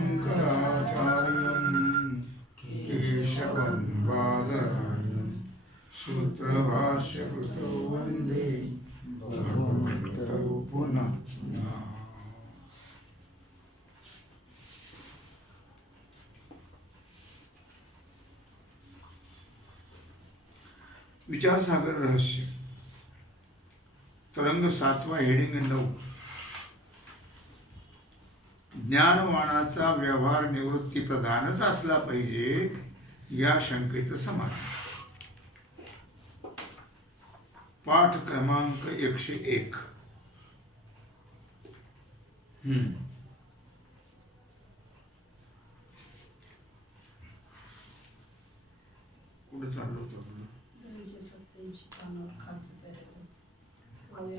शङ्कराचार्यं केशवं बादरायणं सूत्रभाष्यकृतौ वन्दे भगवन्तौ पुनः पुनः। विचारसागर रहस्य तरंग 7वा हेडिंग 9 ज्ञानवानाचा व्यवहार निवृत्ती प्रधानच असला पाहिजे या शंकेचं समाधान। पाठ क्रमांक 101। कुठे चाललो होतो?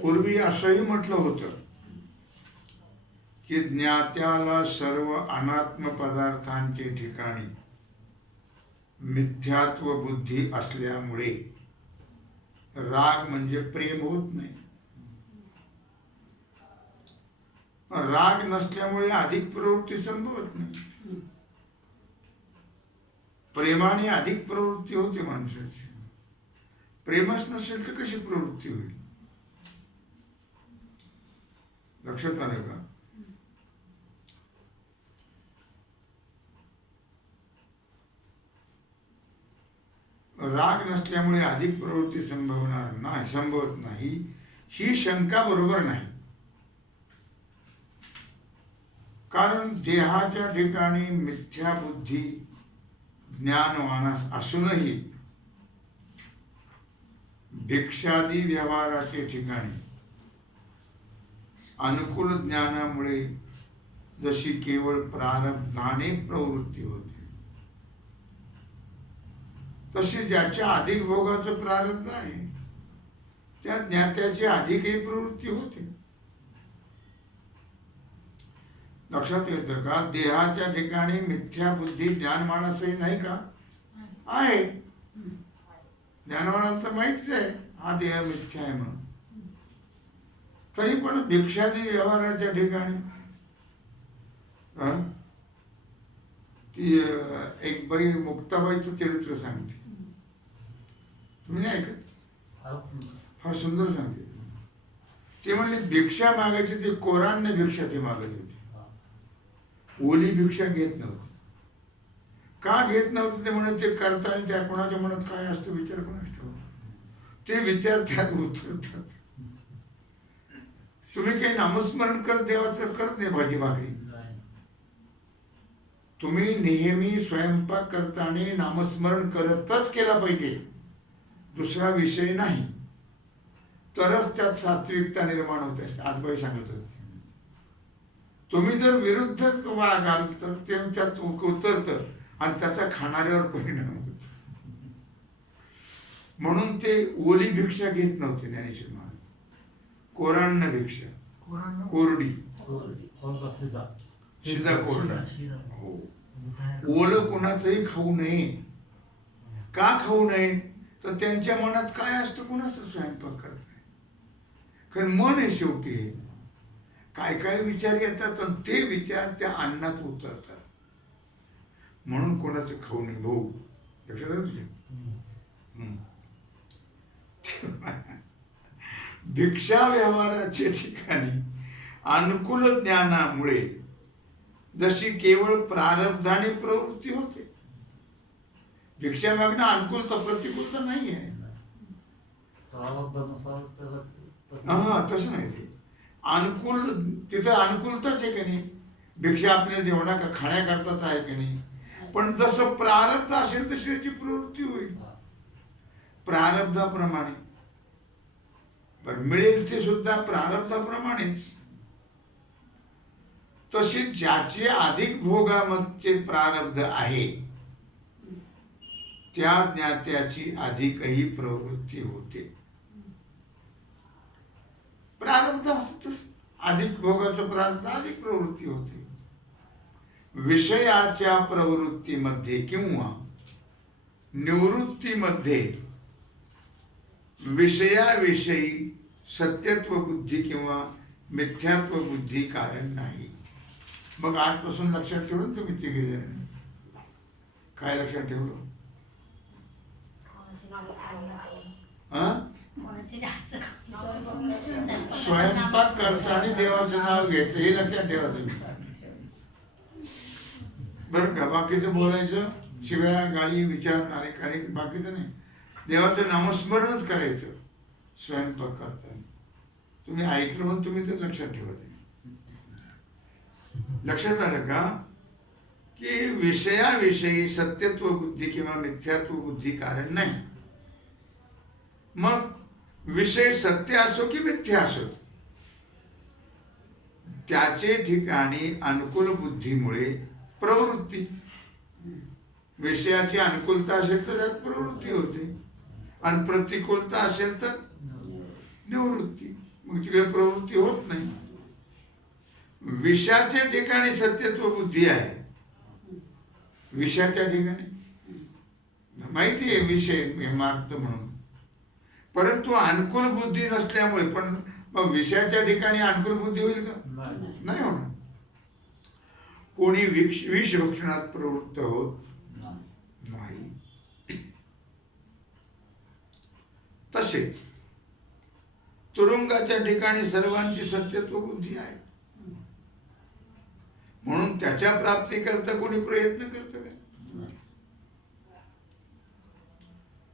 पूर्वी असंही म्हटलं होतं की ज्ञात्याला सर्व अनात्म पदार्थांचे ठिकाणी मिथ्यात्व बुद्धी असल्यामुळे राग म्हणजे प्रेम होत नाही। राग नसल्यामुळे अधिक प्रवृत्ती संभवत नाही। प्रेमाने अधिक प्रवृत्ती होते माणसाची। प्रेमच नसेल तर कशी प्रवृत्ती होईल? लक्षात आलं का? राग नसल्यामुळे अधिक प्रवृत्ती संभवत नाही ही शंका बरोबर नाही। कारण देहाच्या ठिकाणी मिथ्या बुद्धी ज्ञानवानास असूनही भिक्षादी व्यवहाराचे ठिकाणी अनुकूल ज्ञानामुळे जशी केवळ प्रारब्धाने प्रवृत्ती होते तशी ज्याच्या अधिक भोगाचं प्रारब्ध आहे त्या ज्ञात्याची अधिकही प्रवृत्ती होते। लक्षात येतं का? देहाच्या ठिकाणी मिथ्या बुद्धी ज्ञानमानासही नाही का? आहे। ज्ञानवानाला तर माहितीच आहे हा देह मिथ्या आहे म्हणून। तरी पण भिक्षादी व्यवहाराच्या ठिकाणी ती एक बाई मुक्ताबाईचं चरित्र सांगते। तुम्ही नाही ऐकत? फार सुंदर सांगते। ते म्हणले भिक्षा मागायची ती कोरांना भिक्षा ती मागत होती, ओली भिक्षा घेत नव्हती। का घेत नव्हते ते म्हणत? ते करताना त्या कोणाच्या मनात काय असतो विचार कोणाच ठेव, ते विचार त्यात उतरतात। तुम्ही काही नामस्मरण कर देवाचं करत नाही भाजी भाकरी, तुम्ही नेहमी स्वयंपाक करताना नामस्मरण करतच केला पाहिजे, दुसरा विषय नाही। तरच त्यात सात्विकता निर्माण होते। आजबाई सांगत होते तुम्ही जर विरुद्ध वागाल तर ते त्यात उतरतं आणि त्याचा खाणाऱ्यावर परिणाम होतो। म्हणून ते ओली भिक्षा घेत नव्हते ज्ञानेश्वर महाराज, कोरान्न भिक्षा, कोरडी शिदा कोरडा। हो, ओलं कोणाचंही खाऊ नये। का खाऊ नये? तर त्यांच्या मनात काय असतं कोणाचं स्वयंपाक करत नाही, कारण मन आहे शेवटी। काय काय विचार येतात आणि ते विचार त्या अन्नात उतरतात। म्हणून कोणाचं खाऊ नये भाऊ, लक्षात आहे तुझ्या? भिक्षा व्यवहाराच्या ठिकाणी अनुकूल ज्ञानामुळे जशी केवळ प्रारब्धाने प्रवृत्ती होते। भिक्षा मागणं अनुकूलता प्रतिकूलता नाही आहे। हा, तसं नाही। ते अनुकूल तिथं अनुकूलताच आहे की नाही? भिक्षा आपल्या जेवणा खाण्याकरताच आहे की नाही? पण जसं प्रारब्ध असेल तशी त्याची प्रवृत्ती होईल प्रारब्धाप्रमाणे। बरं, मिळेल ते सुद्धा प्रारब्धाप्रमाणेच। तशी ज्याचे अधिक भोगामध्ये प्रारब्ध आहे त्या ज्ञात्याची अधिकही प्रवृत्ती होते। प्रारब्ध असतच, अधिक भोगाचं प्रारब्ध अधिक प्रवृत्ती होते। विषयाच्या प्रवृत्तीमध्ये किंवा निवृत्तीमध्ये विषयाविषयी सत्यत्व बुद्धी किंवा मिथ्यात्व बुद्धी कारण नाही। मग आजपासून लक्षात ठेवून तुम्ही तिघे जण काय लक्षात ठेवलं? स्वयंपाक करताना देवाचं नाव घ्यायचं हे लक्षात ठेवा तुम्ही, बरं का? बाकीचं बोलायचं, शिव्या गाडी विचार काही बाकीचं नाही, देवाचं नामस्मरणच करायचं स्वयंपाक करताना. तुम्ही ऐकलं म्हणून तुम्ही ते लक्षात ठेवा. लक्षात आलं का की विषयाविषयी सत्यत्व बुद्धी किंवा मिथ्यात्व बुद्धी कारण नाही. मग विषय सत्य असो की मिथ्या असो, त्याचे ठिकाणी अनुकूल बुद्धीमुळे प्रवृत्ती, विषयाची अनुकूलता असेल तर त्यात प्रवृत्ती होते आणि प्रतिकूलता असेल तर निवृत्ती. मग तिकडे प्रवृत्ती होत नाही. विषयाच्या ठिकाणी सत्यत्व बुद्धी आहे, विषयाच्या ठिकाणी माहिती आहे विषय मार्ग म्हणून, परंतु अनुकूल बुद्धी नसल्यामुळे. पण मग विषयाच्या ठिकाणी अनुकूल बुद्धी होईल का? नाही होणार. कोणी विष भक्षणात प्रवृत्त होत नाही. तसेच तुरुंगाच्या ठिकाणी सर्वांची सत्यत्व बुद्धी आहे, म्हणून त्याच्या प्राप्तीकरता कोणी प्रयत्न करतं का?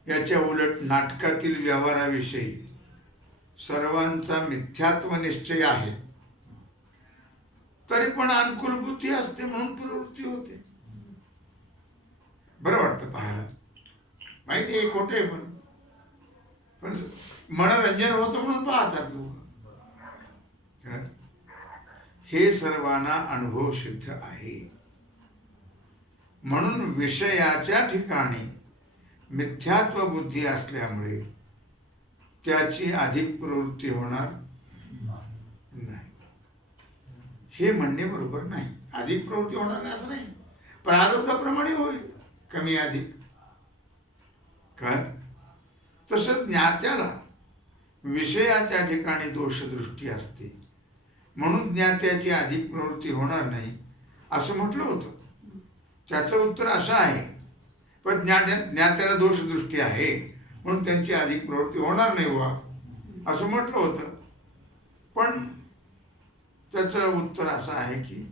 याच्या उलट नाटकातील व्यवहाराविषयी सर्वांचा मिथ्यात्व निश्चय आहे, तरी पण अनुकूल बुद्धी असते म्हणून प्रवृत्ती होते. बरं वाटतं पाहायला, माहिती आहे खोटे पण मनोरंजन होतं म्हणून पाहतात लोक. हे सर्वांना अनुभव सिद्ध आहे. म्हणून विषयाच्या ठिकाणी मिथ्यात्व बुद्धी असल्यामुळे त्याची अधिक प्रवृत्ती होणार नाही. हे म्हणणे बरोबर नाही. अधिक प्रवृत्ती होणार नाही असं नाही, प्रारब्धाप्रमाणे होईल, कमी अधिक. काय तसं ज्ञात्याला विषयाच्या ठिकाणी दोषदृष्टी असते म्हणून ज्ञात्याची अधिक प्रवृत्ती होणार नाही असं म्हटलं होतं. त्याचं उत्तर असं आहे, पण ज्ञात्याला दोषदृष्टी आहे म्हणून त्यांची अधिक प्रवृत्ती होणार नाही वा असं म्हटलं होतं. पण त्याचं उत्तर असं आहे की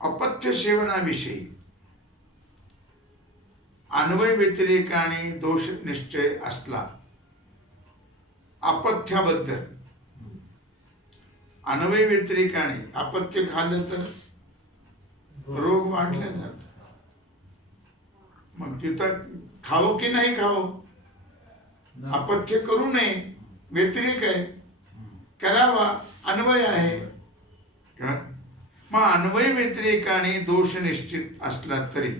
अपथ्य सेवनाविषयी अन्वय व्यतिरेकाने दोष निश्चय असला. अपथ्याबद्दल अन्वय व्यतिरेकाने अपथ्य खाल्लं तर रोग वाढला जातो. मग तिथं खावं की नाही खावं, अपथ्य करू नये, व्यतिरेक आहे, करावा, अन्वय आहे का? मग अन्वय व्यतिरेकाने दोष निश्चित असला तरी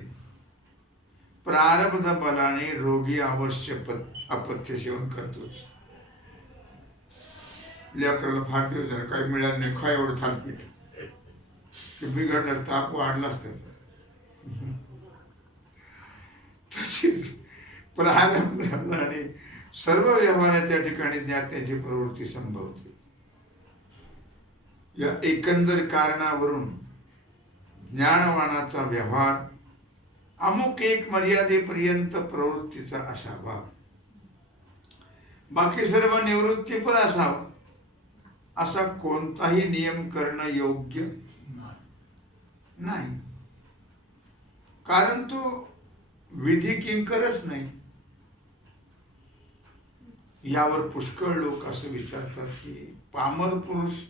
प्रारब्ध बलाने रोगी अवश्य अपथ्य सेवन करतोच. लेकराला फार दिवस झाला काही मिळालं नाही, खा एवढं थालपीठ की बिघडलं, ताप वाढलाच त्याचा. तशीच प्रारब्ध बलाने सर्व व्यवहाराच्या ठिकाणी ज्ञात्याची प्रवृत्ती संभवते. या एकंदर कारणावरून ज्ञानवानाचा व्यवहार अमुक एक मर्यादेपर्यंत प्रवृत्तीचा असावा, बाकी सर्व निवृत्तीपर असावा असा कोणताही नियम करणं योग्य नाही. कारण तो विधी किंकरच नाही. यावर पुष्कळ लोक असं विचारतात की पामर पुरुष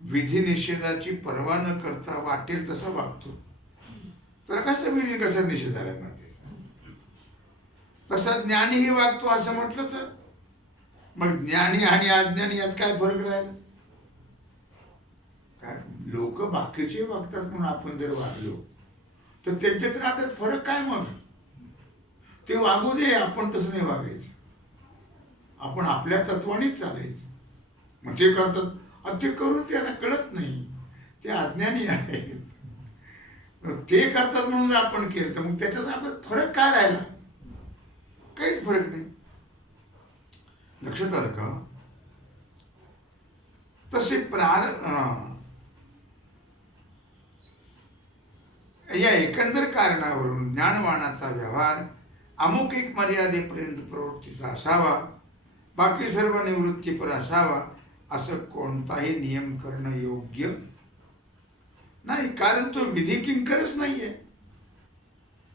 विधी निषेधाची पर्वा न करता वाटेल तसा वागतो, तर कसा विधी कसा निषेधाला मागे, तसा ज्ञानीही वागतो असं म्हटलं तर मग ज्ञानी आणि अज्ञानी यात काय फरक राहील? काय लोक बाकीचे वागतात म्हणून आपण जर वागलो तर त्यांच्यात आपल्यात फरक काय? मग ते वागू दे, आपण तसं नाही वागायचं, आपण आपल्या तत्वानेच चालायचं. मग ते करतात, ते करून त्याला कळत नाही, ते अज्ञानी आहेत. ते करतात म्हणून आपण केलं तर मग त्याच्यात आपल्यात फरक काय राहिला? काहीच फरक नाही. लक्षात आलं का? तसे या एकंदर कारणावरून ज्ञानवानाचा व्यवहार अमुक एक मर्यादेपर्यंत प्रवृत्तीचा असावा, बाकी सर्व निवृत्तीपर असावा, असं कोणताही नियम करणं योग्य नाही. कारण तो विधी किंकरच नाहीये,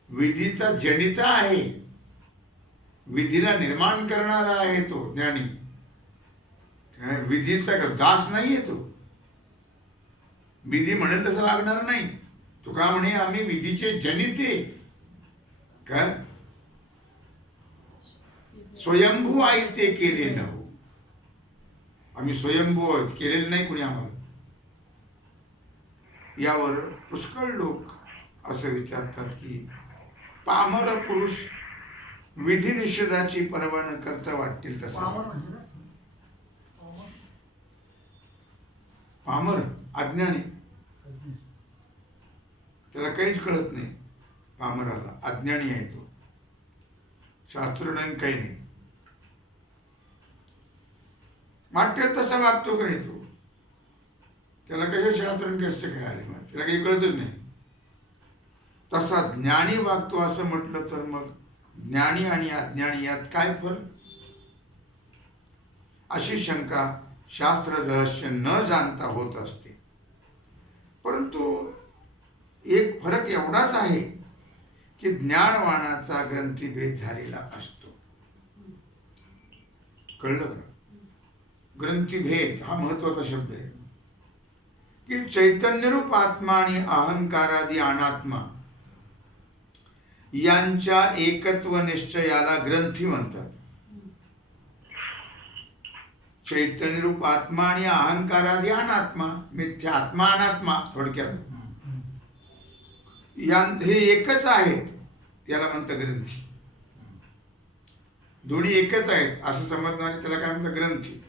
विधीचा जनिता आहे, विधीला निर्माण करणारा आहे तो ज्ञानी. विधीचा दास नाहीये तो. विधी म्हणेल तसं वागणार नाही. तुका म्हणे आम्ही विधीचे जनिते, काय स्वयंभू आहे ते केले न हो. आम्ही स्वयंभू आहोत, केलेले नाही कुणी आम्हाला. यावर पुष्कळ लोक असं विचारतात की पामर पुरुष विधी निषेधाची पर्वा न करता वाटतील तसा. पामर अज्ञानी, त्याला काहीच कळत नाही. पामराला अज्ञानी आहे तो, शास्त्र नाही काही नाही. वाटेल तसा वागतो का नाही तो, त्याला कशा शास्त्र कसं काय आले, त्याला काही कळतच नाही. तसा ज्ञानी वागतो असं म्हटलं तर मग ज्ञानी आणि अज्ञानी यात काय फरक, अशी शंका शास्त्र रहस्य न जाणता होत असते. परंतु एक फरक एवढाच आहे की ज्ञानवानाचा ग्रंथीभेद झालेला असतो. कळलं का? ग्रंथीभेद हा महत्वाचा शब्द आहे की चैतन्यरूप आत्मा आणि अहंकारादी अनात्मा यांच्या एकत्व निश्चयाला ग्रंथी म्हणतात. चैतन्यरूप आत्मा आणि अहंकारादी अनात्मा, मिथ्या आत्मा अनात्मा, थोडक्यात हे एकच आहेत, याला म्हणतात ग्रंथी. दोन्ही एकच आहेत असं समजणारे त्याला काय म्हणतात, ग्रंथी.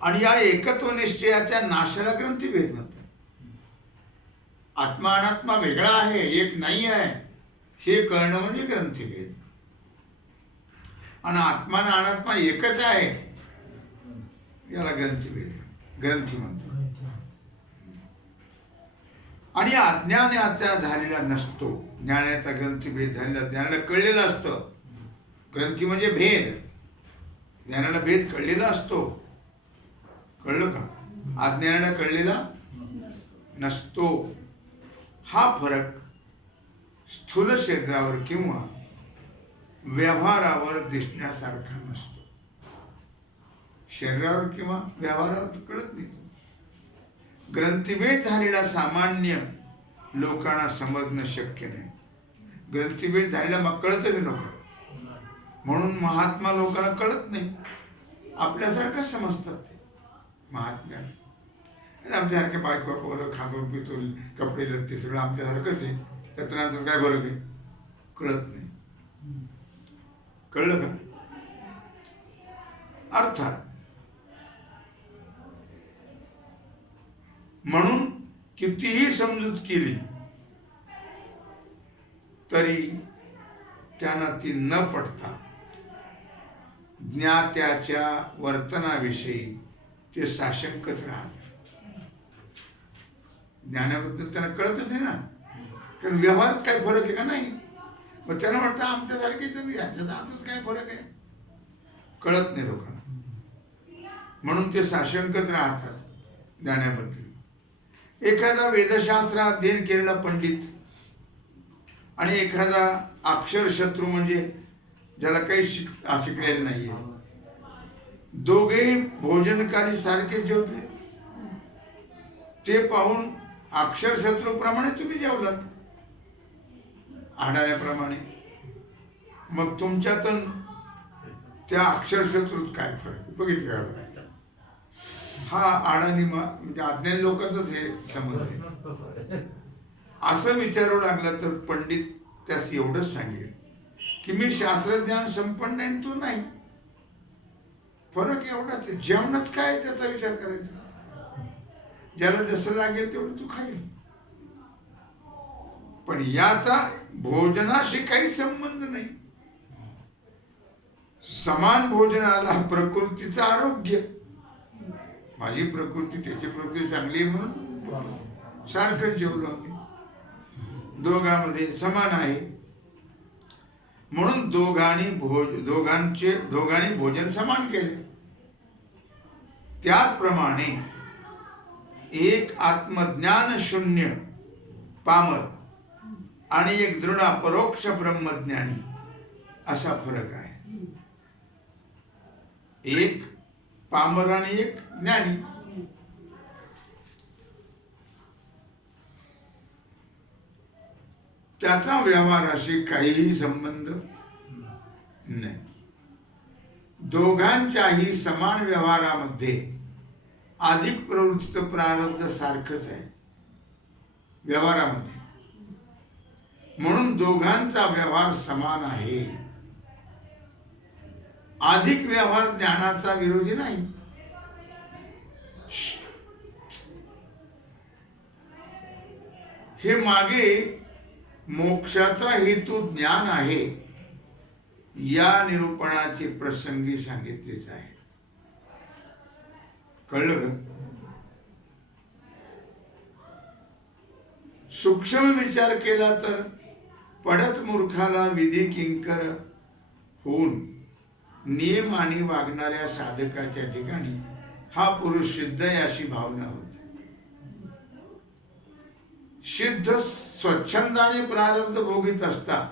आणि या एकत्व निश्चयाच्या नाशाला ग्रंथीभेद म्हणतात. आत्मा अनात्मा वेगळा आहे, एक नाही आहे, हे कळणं म्हणजे ग्रंथीभेद. आणि आत्मा आणि अनात्मा एकच आहे, याला ग्रंथीभेद, ग्रंथी म्हणतात. आणि अज्ञानाचा झालेला नसतो, ज्ञानाचा ग्रंथीभेद झालेला, ज्ञानाला कळलेलं असतं. ग्रंथी म्हणजे भेद, ज्ञानाला भेद कळलेला असतो. कळलं का? अज्ञानाला कळलेला नसतो. हा फरक स्थूल शरीरावर किंवा व्यवहारावर दिसण्यासारखा नसतो. शरीरावर किंवा व्यवहारावर कळत नाही. ग्रंथीभेद झालेला सामान्य लोकांना समजणं शक्य नाही. ग्रंथीभेद झालेला मग कळतच नको, म्हणून महात्मा लोकांना कळत नाही, आपल्यासारखं समजतात ते महात्म्या. आमच्यासारखे बायको पोरं खातो पितो कपडे लत्ते सगळं आमच्यासारखंच आहे, त्याच्यानंतर काय फरक आहे, कळत नाही. कळलं का? अर्थात म्हणून कितीही समजूत केली तरी त्यांना ती न पटता ज्ञात्याच्या वर्तनाविषयी ते साशंकच राहत. ज्ञानाबद्दल त्यांना कळतच नाही ना, कारण व्यवहारात काय फरक आहे का नाही. मग त्यांना वाटतं आमच्यासारखेच याच्यात आमच्यात काय फरक आहे, कळत नाही लोकांना. म्हणून ते साशंकच राहतात ज्ञानाबद्दल. एखादा वेदशास्त्र अध्ययन केलेला पंडित आणि एखादा अक्षरशत्रू म्हणजे ज्याला काही शिकलेलं नाहीये, दोघेही भोजनकाली सारखे जेवले. ते पाहून अक्षरशत्रूप्रमाणे तुम्ही जेवलात, आढाण्याप्रमाणे. मग तुमच्यातून त्या अक्षरशत्रूत काय फरक बघितलं? हा अडाणी म्हणजे अज्ञानी लोकांचंच हे समज आहे. असं विचारू लागलं तर पंडित त्यास एवढंच सांगेल की मी शास्त्रज्ञान संपन्न आहे, तू नाही. फरक एवढाच आहे. जेवणात काय त्याचा विचार करायचा, ज्याला जसं लागेल तेवढं तू खाईल. पण याचा भोजनाशी काही संबंध नाही. समान भोजनाला प्रकृतीचं आरोग्य, माझी प्रकृती त्याची प्रकृती चांगली आहे म्हणून सारखं जेवलो आम्ही, दोघांमध्ये समान आहे म्हणून दोघांनी भोजन समान केले. त्याचप्रमाणे एक आत्मज्ञान शून्य पामर आणि एक दृढ परोक्ष ब्रह्मज्ञानी असा फरक आहे. एक पामर आणि एक ज्ञानी. त्याचा व्यवहाराशी काहीही संबंध नाही. दोघांच्याही समान व्यवहारामध्ये अधिक प्रवृत्त प्रारब्ध सारखंच आहे व्यवहारामध्ये, म्हणून दोघांचा व्यवहार समान आहे. अधिक व्यवहार ज्ञानाचा विरोधी नाही. हे मागे मोक्षाचा हेतू ज्ञान आहे या निरूपणाचे प्रसंगी सांगितलेच आहे. कळलं का? सूक्ष्म विचार केला तर पडत मूर्खाला विधी किंकर होऊन नियमाने वागणाऱ्या साधकाच्या ठिकाणी हा पुरुष सिद्ध आहे अशी भावना होते. सिद्ध स्वच्छंदाने प्रारब्ध भोगीत असता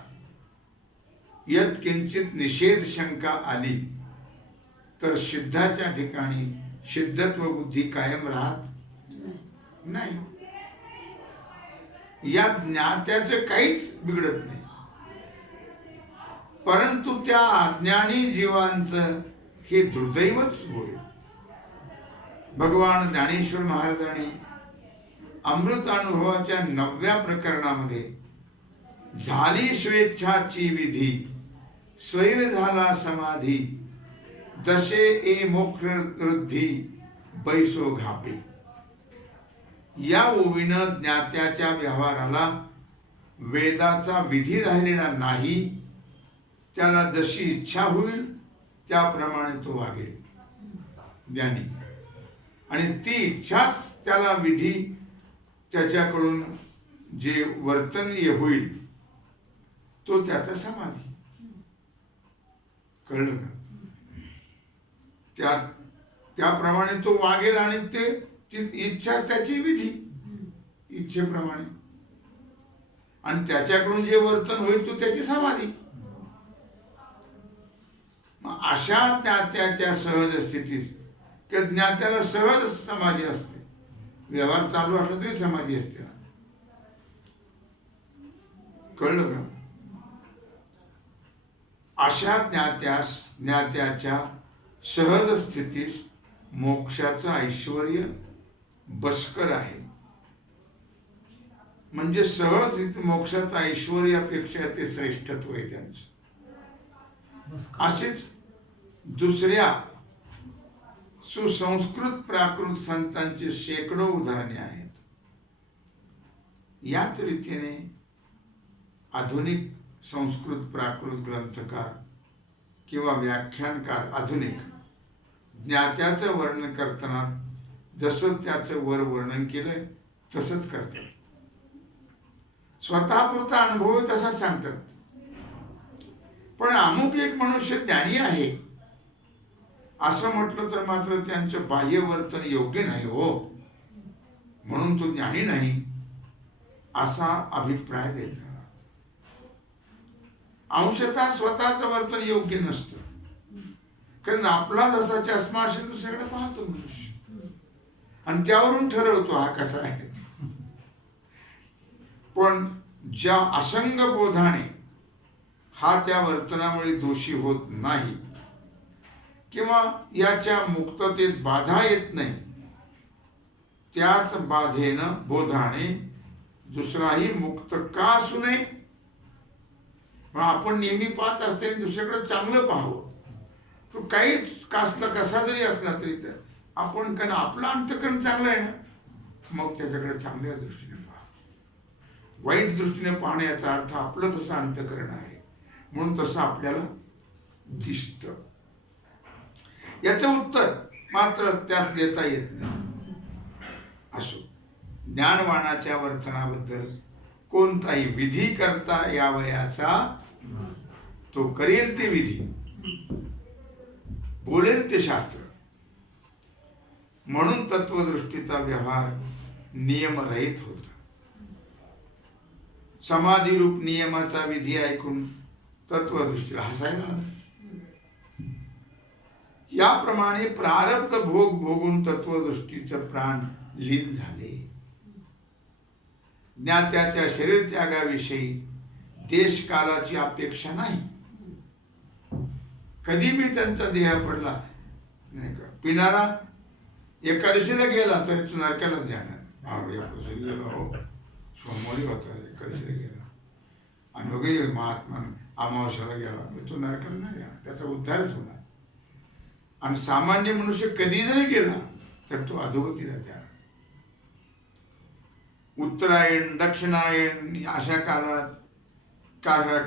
यत किंचित निषेध शंका आली तर सिद्धाच्या ठिकाणी सिद्धत्व बुद्धी कायम राहत नाही. या ज्ञात्याचे काहीच बिघडत नाही, परंतु त्या अज्ञानी जीवांचं हे दुर्दैवच होईल. भगवान ज्ञानेश्वर महाराजांनी अमृतानुभवाच्या 9व्या प्रकरणामध्ये झाली स्वेच्छाची विधी स्वैर झाला समाधी जसे ए मोक्ष वृद्धी बैसो घापे या ओवीनं ज्ञात्याच्या व्यवहाराला वेदाचा विधी राहिलेला नाही. त्याला जशी इच्छा होईल त्याप्रमाणे तो वागेल ज्ञानी, आणि ती इच्छाच त्याला विधी त्याच्याकडून जे वर्तन होईल तो त्याचा समाधी. कळलं का? त्याप्रमाणे तो वागेल आणि ती इच्छा त्याची विधी इच्छेप्रमाणे, आणि त्याच्याकडून जे वर्तन होईल तो त्याची समाधी. अशा ज्ञात्याच्या सहज स्थितीत किंवा ज्ञात्याला सहज समाधी असते. व्यवहार चालू असला तरी समाधी असते. कळलं का? अशा ज्ञात्याच्या सहज स्थितीस मोक्षाचं ऐश्वर्य बसकर आहे. म्हणजे सहज मोक्षाचं ऐश्वर्यापेक्षा ते श्रेष्ठत्व आहे त्यांचं. असेच दुसऱ्या सुसंस्कृत प्राकृत संतांची शेकडो उदाहरणे आहेत. याच रीतीने आधुनिक संस्कृत प्राकृत ग्रंथकार किंवा व्याख्यानकार आधुनिक ज्ञात्याचं वर्णन करताना जसं त्याचं वर वर्णन केलंय तसंच करतात. स्वतःपुरता अनुभव तसा सांगतात. पण अमुक एक मनुष्य ज्ञानी आहे असं म्हटलं तर मात्र त्यांचं बाह्य वर्तन योग्य नाही हो, म्हणून तो ज्ञानी नाही असा अभिप्राय देतात. अंशतः स्वतःचं वर्तन योग्य नसतं, कारण आपला जसा चष्मा असेल दुसरीकडे पाहतो मनुष्य आणि त्यावरून ठरवतो हा कसा आहे. पण ज्या असंग बोधाने हा त्या वर्तनामुळे दोषी होत नाही किंवा याच्या मुक्ततेत बाधा येत नाही, त्याच बाधेनं बोधाने दुसराही मुक्त का असू नये. आपण नेहमी पाहत असताना दुसरीकडे चांगलं पाहावं. तो काही कासला कसा जरी असला तरी तर आपण, कारण आपलं अंतकरण चांगलं आहे ना, मग त्याच्याकडे चांगल्या दृष्टीने पहा. वाईट दृष्टीने पाहण्याचा अर्थ आपलं तसं अंतकरण आहे म्हणून तसं आपल्याला दिसतं. याचं उत्तर मात्र त्यास देता येत नाही. असो, ज्ञानवानाच्या वर्तनाबद्दल कोणताही विधी करता यावयाचा तो करेल ते विधी, बोलेल ते शास्त्र. म्हणून तत्वदृष्टीचा व्यवहार नियमरहित होता. समाधी रूप नियमाचा विधी ऐकून तत्वदृष्टीला हसायला आलं. याप्रमाणे प्रारब्ध भोग भोगून तत्वदृष्टीचं प्राण लीन झाले. ज्ञात्याच्या शरीर त्यागाविषयी देश कालाची अपेक्षा नाही. कधी बी त्यांचा देह पडला नाही का. पिणारा एकादशीला गेला तर तू नरकालाच जाणार. एकादशी गेला हो, सोमवारी होता, एकादशीला गेला आणि वगैरे महात्मा अमावस्याला गेला तो नरकाला नाही जाणार, त्याचा उद्धारच होणार. आणि सामान्य मनुष्य कधी जरी गेला तर तो अधोगतीला जाणार. उत्तरायण दक्षिणायन अशा काळात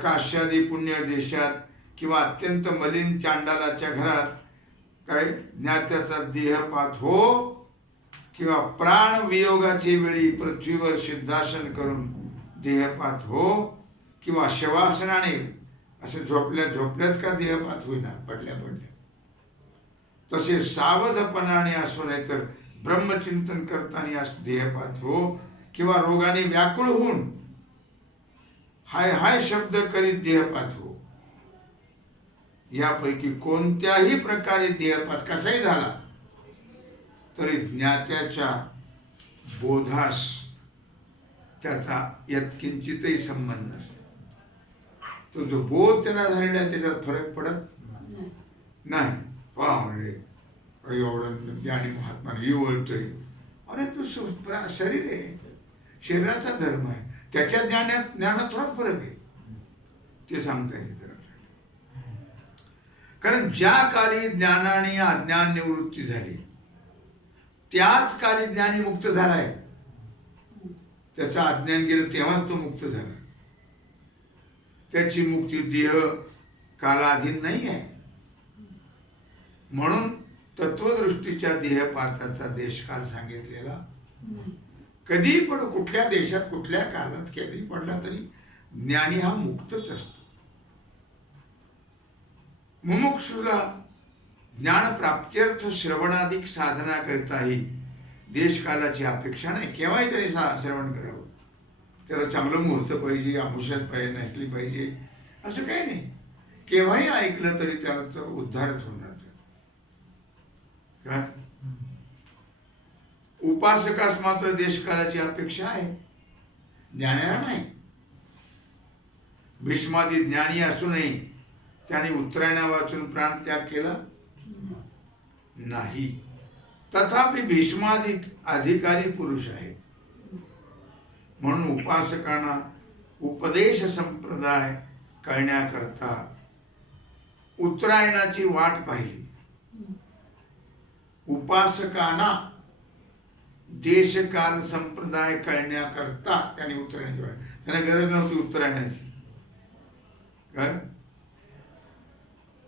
काश्यादी पुण्य देशात किंवा अत्यंत मलिन चांडालाच्या घरात काय ज्ञात्याचा देहपात हो किंवा प्राण वियोगाची वेळी पृथ्वीवर सिद्धासन करून देहपात हो किंवा शवासनाने असं झोपल्याच का देहपात होईना, पडल्या तसे सावधपणाने असो, नाही तर ब्रह्मचिंतन करताना देहपात हो किंवा रोगाने व्याकुळ होऊन हाय हाय शब्द करीत देहपात हो. यापैकी कोणत्याही प्रकारे देहपात कसाही झाला तरी ज्ञात्याच्या बोधास त्याचा यत्किंचितही संबंध नसतो. तो जो बोध त्याला झालेला आहे त्याच्यात फरक पडत नाही. म्हणजे एवढं ज्ञानी महात्माने बोलतोय, अरे तू शरीर आहे, शरीराचा धर्म आहे, त्याच्या ज्ञानात थोडाच फरक आहे. ते सांगता येईल. कारण ज्या काली ज्ञानाने अज्ञान निवृत्ती झाली त्याच काली ज्ञानी मुक्त झालाय. त्याचं अज्ञान गेलं तेव्हाच तो मुक्त झाला. त्याची मुक्ती देह कालाधीन नाही आहे. म्हणून तत्वदृष्टीच्या देहपाताचा देशकाल सांगितलेला. कधी पण कुठल्या देशात कुठल्या काळात कधी पडला तरी ज्ञानी हा मुक्तच असतो. मुमुक्षुला ज्ञान प्राप्त्यर्थ श्रवणाधिक साधना करताही देशकालाची अपेक्षा नाही. केव्हाही तरी श्रवण करावं. त्याला चांगलं मुहूर्त पाहिजे, अमुष्यात पाहिजे, नसली पाहिजे असं काही नाही. केव्हाही ऐकलं तरी त्याला उद्धारच होणार. काय उपासकास मात्र देशकालाची अपेक्षा आहे, ज्ञानाला नाही. भीष्मादी ज्ञानी असूनही त्याने उत्तरायणा वाचून प्राण त्याग केला नाही. तथापि भीष्मादी अधिकारी पुरुष आहेत. म्हणून उपासकांना उपदेश संप्रदाय कळण्याकरता उत्तरायणाची वाट पाहिली. उपासकांना देशकाल संप्रदाय कळण्याकरता त्याने उत्तरायणाची वाट, त्यांना गरज नव्हती उत्तरायणाची. काय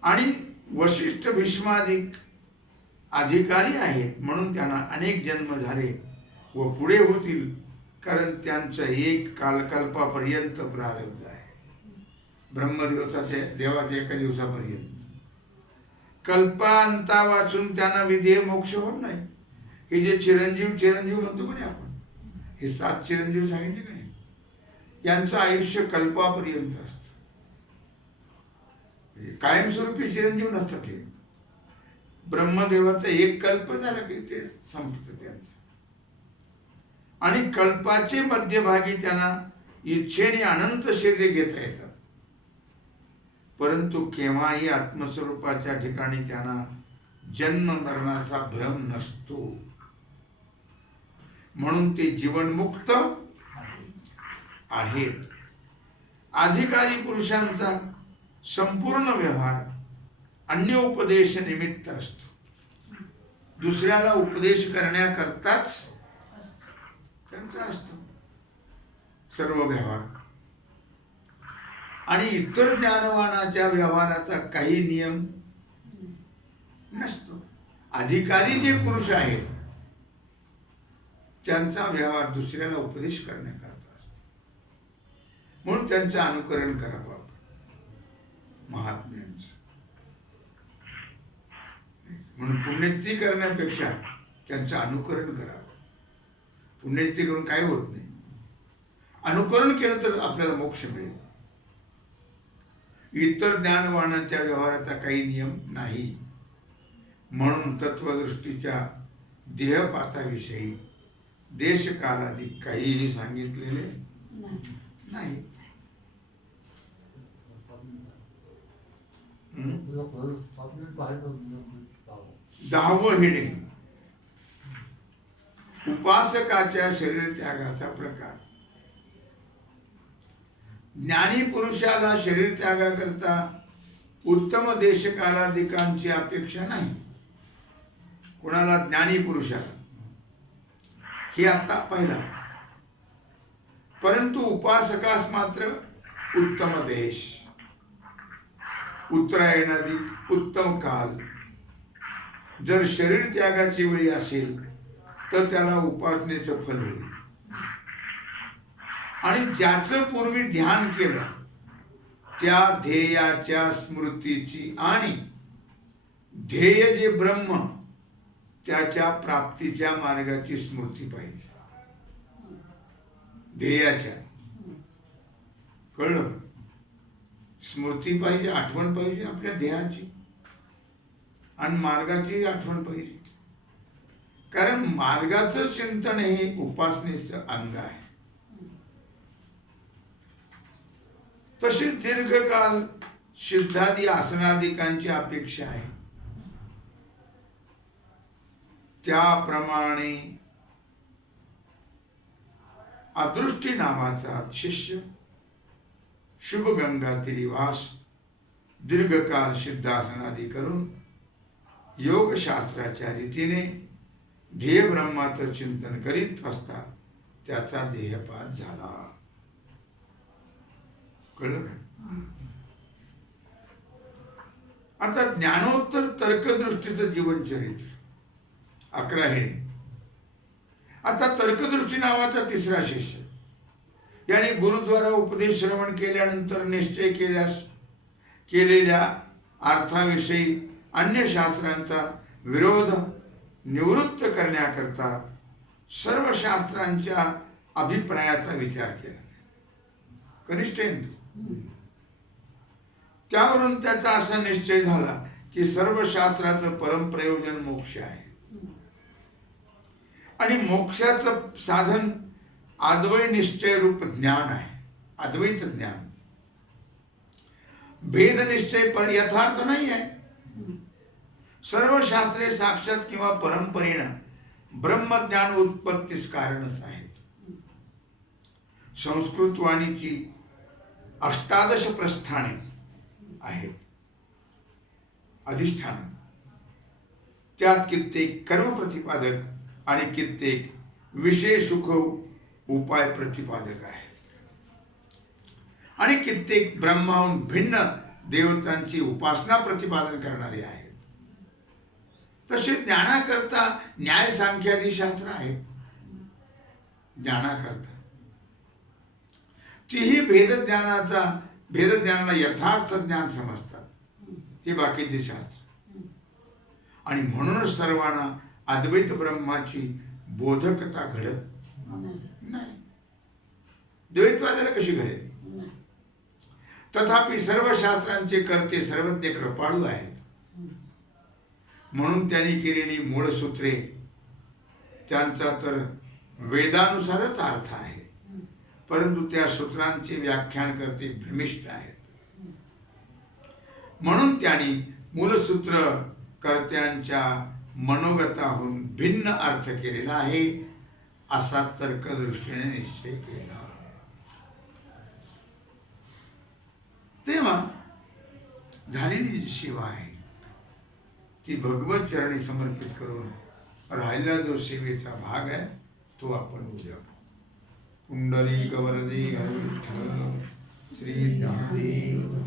आणि वशिष्ठ भीष्मादिक अधिकारी आहेत म्हणून त्यांना अनेक जन्म झाले व पुढे होतील. कारण त्यांचं एक कालकल्पापर्यंत प्रारब्ध आहे. ब्रह्मदिवसाचे देवाच्या एका दिवसापर्यंत. कल्पांता वाचून त्यांना विधेय मोक्ष होत नाही. हे जे चिरंजीव म्हणतो कोणी आपण, हे 7 चिरंजीव सांगितले का नाही, यांचं आयुष्य कल्पापर्यंत असतं. कायमस्वरूपी चिरंजीव नसतात. हे ब्रह्मदेवाचा एक कल्प झाला की ते संपतं त्यांचं. आणि कल्पाचे मध्यभागी त्यांना इच्छेने अनंत शरीरे घेता येतात. परंतु केव्हाही आत्मस्वरूपाच्या ठिकाणी त्यांना जन्म मरणाचा भ्रम नसतो. म्हणून ते जीवनमुक्त आहेत. अधिकारी पुरुषांचा संपूर्ण व्यवहार अन्य उपदेश निमित्त असतो. दुसऱ्याला उपदेश करण्याकरताच त्यांचा असतो सर्व व्यवहार. आणि इतर ज्ञानवानाच्या व्यवहाराचा काही नियम नसतो. अधिकारी जे पुरुष आहेत त्यांचा व्यवहार दुसऱ्याला उपदेश करण्याकरता असतो, म्हणून त्यांचं अनुकरण करावं महात्म्यांचं. म्हणून पुण्यतिथी करण्यापेक्षा त्यांचं अनुकरण करावं. पुण्यतिथी करून काय होत नाही, अनुकरण केलं तर आपल्याला मोक्ष मिळेल. इतर ज्ञानवानांच्या व्यवहाराचा काही नियम नाही, म्हणून तत्वदृष्टीच्या देहपाताविषयी देशकालादी काहीही सांगितलेले नाही. 10वं हेडिंग, उपासकाच्या शरीर त्यागाचा प्रकार. ज्ञानी पुरुषाला शरीर त्यागाकरता उत्तम देशकालाधिकांची अपेक्षा नाही. कोणाला? ज्ञानी पुरुषाला. हे आता पहिला. परंतु उपासकास मात्र उत्तम देश, उत्तरायणाधिक उत्तम काल. जर शरीर त्यागाची वेळी असेल तर त्याला उपासनेचं फल होईल. आणि ज्याचं पूर्वी ध्यान केलं त्या ध्येयाच्या स्मृतीची आणि ध्येय जे ब्रह्म त्याच्या प्राप्तीच्या मार्गाची स्मृती पाहिजे. ध्येयाच्या, कळलं? स्मृती पाहिजे, आठवण पाहिजे आपल्या ध्येयाची, आणि मार्गाची आठवण पाहिजे. कारण मार्गाचं चिंतन हे उपासनेचं अंग आहे. तशी दीर्घकाल सिद्धादी आसनादिकांची अपेक्षा आहे. त्याप्रमाणे अदृष्टी नावाचा शिष्य शुभगंगा तिरिवास दीर्घकाल सिद्धासनादी करून योगशास्त्राच्या रीतीने ध्येय ब्रह्माचं चिंतन करीत असता त्याचा देहपात झाला. कळलं का? आता ज्ञानोत्तर तर्कदृष्टीचं जीवनचरित्र 11 हेडिंग. आता तर्कदृष्टी नावाचा तिसरा शिष्य, याने गुरुद्वारा उपदेश श्रवण केल्यानंतर निश्चय केलेल्या अर्थाविषयी अन्य शास्त्रांचा विरोध निवृत्त करण्याकरता सर्व शास्त्रांच्या अभिप्रायाचा विचार केला. कनिष्ठेंद्र. त्यावरून त्याचा असा निश्चय झाला की सर्व शास्त्राचं परमप्रयोजन मोक्ष आहे आणि मोक्षाचं साधन अद्वैत निश्चय रूप ज्ञान आहे. अद्वैत ज्ञान. भेद निश्चय पर यथार्थ नाही आहे. सर्व शास्त्रे साक्षात किंवा परंपरेनं ब्रह्मज्ञान उत्पत्तीस कारणच आहेत. संस्कृत वाणीची 18 प्रस्थाने आहेत, अधिष्ठान. त्यात कित्येक कर्म प्रतिपादक आणि कित्येक विषय सुख उपाय प्रतिपादक आहेत आणि कित्येक ब्रह्माहून भिन्न देवतांची उपासना प्रतिपादन करणारे आहेत. तसे ज्ञानाकरता न्याय सांख्यादी शास्त्र आहेत. ज्ञानाकरता तीही भेदज्ञानाला यथार्थ ज्ञान समजतात, हे बाकीचे शास्त्र. आणि म्हणूनच सर्वांना अद्वैत ब्रह्माची बोधकता घडत नाही. द्वैतवादाला कशी घडेल? तथापि सर्व शास्त्रांचे कर्ते सर्वज्ञ कृपाळू आहेत. म्हणून त्यांनी केलेली मूळ सूत्रे त्यांचा तर वेदानुसारच अर्थ आहे, परंतु त्या सूत्रांचे व्याख्यान करते भ्रमिष्ठ आहेत. म्हणून त्यांनी मूलसूत्र कर्त्यांच्या मनोगताहून भिन्न अर्थ केलेला आहे, असा तर्कदृष्टीने निश्चय केला. तेव्हा झालेली जी सेवा आहे ती भगवत चरणी समर्पित करून राहिलेला जो सेवेचा भाग आहे तो आपण उद्या. कुंडली गवरदे हरी विठ्ठल श्री ज्ञानदेव